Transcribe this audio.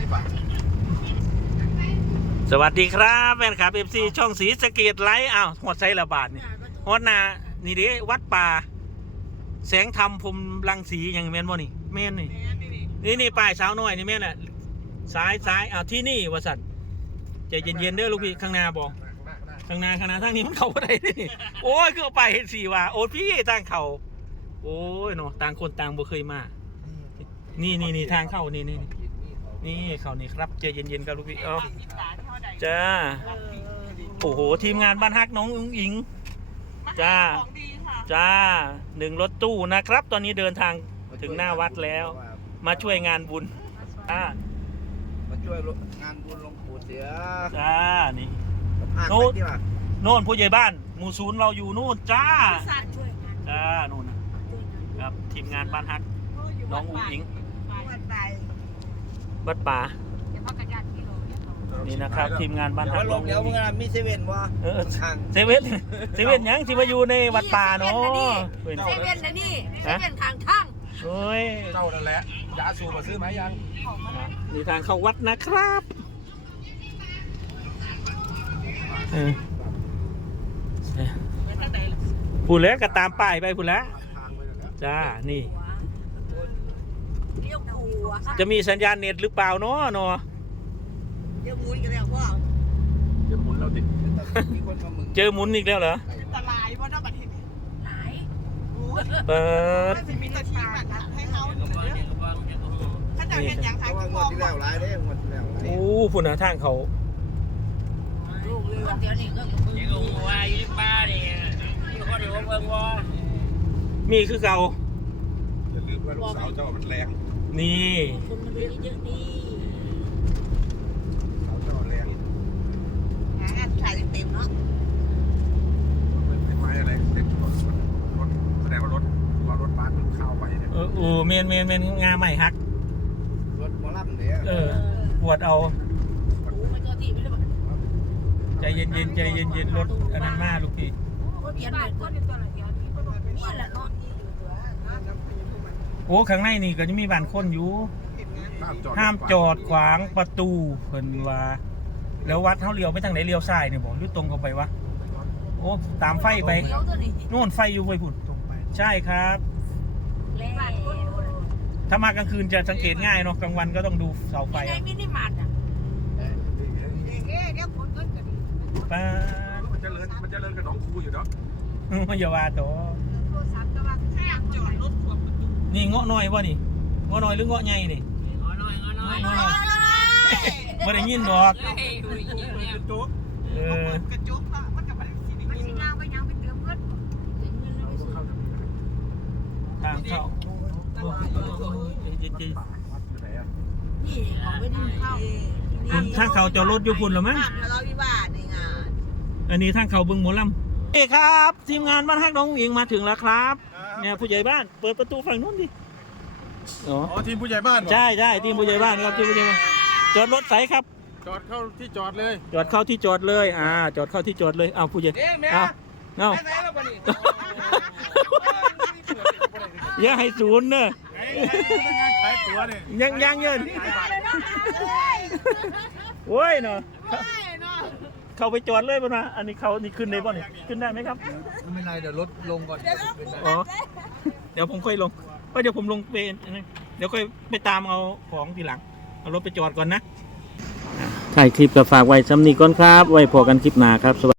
สวัสดีครับแฟนคลับFCช่องสีสะเกตไลท์อ้าวหอดไซระบาดนี่ฮอดนานี่ดิวัดป่าแสงธรรมพรมรังสีอย่างแม่นบ่นี่แม่นนี่ป้ายสาวน้อยนี่แม่นน่ะซ้ายอ้าวที่นี่วสันใจเย็นๆเด้อลูกพี่ข้างหน้าบ่ข้างหน้าทางนี้มันเข้าบ่ได้นี่โอ้ยคือเอาไปเห็นสิว่าโอ้พี่ทางเข้าโอ้ยเนาะต่างคนต่างบ่เคยมานี่ทางเข้านี่เขานี่ครับใจเย็นๆครับลูกพี่จ้าโอ้โหทีมงานบ้านฮักน้องอุ้งอิงจ้า1 รถตู้นะครับตอนนี้เดินทางถึงหน้าวัดแล้วมาช่วยงานบุญมาช่วยงานบุญหลวงปู่เสือจ้านี่โน่นผู้ใหญ่บ้านหมู่0เราอยู่นู่นจ้านู่นนะครับทีมงานบ้านฮักน้องอุ้งอิงวัดป่านี่นะครับทีมงานบ้านฮักลงเดี๋ยวมึงมีเซเว่นวะเซเว่นยังที่มาอยู่ในวัดป่าเนาะเซเว่นนะนี่เซเว่นทางช่างโอ้ยเจ้านั่นแหละยาสูบมาซื้อไหมยังนี่ทางเข้าวัดนะครับพูดแล้วก็ตามป้ายไปพูดแล้วจ้านี่จะมีสัญญาณเน็ตหรือเปล่าเนาะเจอหมุนกันแล้วพ่อเจอหมุนแล้วดิเจอหมุนอีกแล้วเหรอตลายเพราะน้ำบัตรเห็นหลายเปิดมีตะชีบัตรให้เขาถ้าจะเห็นอย่างทางงวดที่แล้วหลายเด้งวดที่แล้วโอ้พุ่นนะทางเขาเดี๋ยวนี้ก็ยังงงว่าอยู่ในป่าเนี่ยมีคนอยู่เมืองวอมีคือเก่าอย่าลืมว่าลูกสาวเจ้ามันแรงนี่คนมันเยอะนี่สาวเจ้าแรงงานขายเต็มเนาะไม่ไหวอะไรเต็มรถแสดงว่ารถบัสมันเข้าไปเนี่ยเมนงาใหม่ฮักรถมอลล์เนี่ยปวดเอาใจเย็นรถอันนั้นมากลูกพี่โอ้ข้างในนี่ก็จะมีบ้านคนอยู่ห้ามจอดขวางประตูเพิ่นว่าแล้ววัดเขาเลี้ยวไปทางไหนเลี้ยวซ้ายเนี่ยบอกหรือตรงเข้าไปวะโอ้ตามไฟไปโน่นไฟอยู่ไว้พุ่นใช่ครับถ้ามากลางคืนจะสังเกตง่ายเนาะกลางวันก็ต้องดูเสาไฟมินิมาร์ทอ่ะป้ามันจะเลินกระดองคูอยู่เนาะมันอย่าว่าตัวนี่เงาะน้อยวะนี่เงาะน้อยหรือเงาะใหญ่นี่ไม่ได้ยินดอกกระจุกมันกับมันสีนางไปยังไปเติมเงินทางเข้านี่ของไปดูเข้าทางเขาจอดรถอยู่พุ่นหรือมั้งอันนี้ทางเขาบึงหมูลำเอ้ครับทีมงานบ้านฮักน้องอิงมาถึงแล้วครับเนี่ยผู้ใหญ่บ้านเปิดประตูฝั่งนู้นดิอ๋อทีมผู้ใหญ่บ้านใช่ทีมผู้ใหญ่บ้านครับทีมผู้ใหญ่บ้านจอดรถใสครับจอดเข้าที่จอดเลยจอดเข้าที่จอดเลยจอดเข้าที่จอดเลยผู้ใหญ่อย่าให้ศูนย์เนอะยังเงินโอ้ยเนาะเข้าไปจอดเลยป่ะนะอันนี้เขานี่ขึ้นได้ป่ะนี่ขึ้นได้ไหมครับไม่เป็นไรเดี๋ยวรถลงก่อนเดี๋ยวผมค่อยลงเดี๋ยวผมลงไปเดี๋ยวค่อยไปตามเอาของทีหลังเอารถไปจอดก่อนนะถ่ายคลิปกับฝากไว้ซ้ำนี้ก่อนครับไว้พอกันคลิปหน้าครับ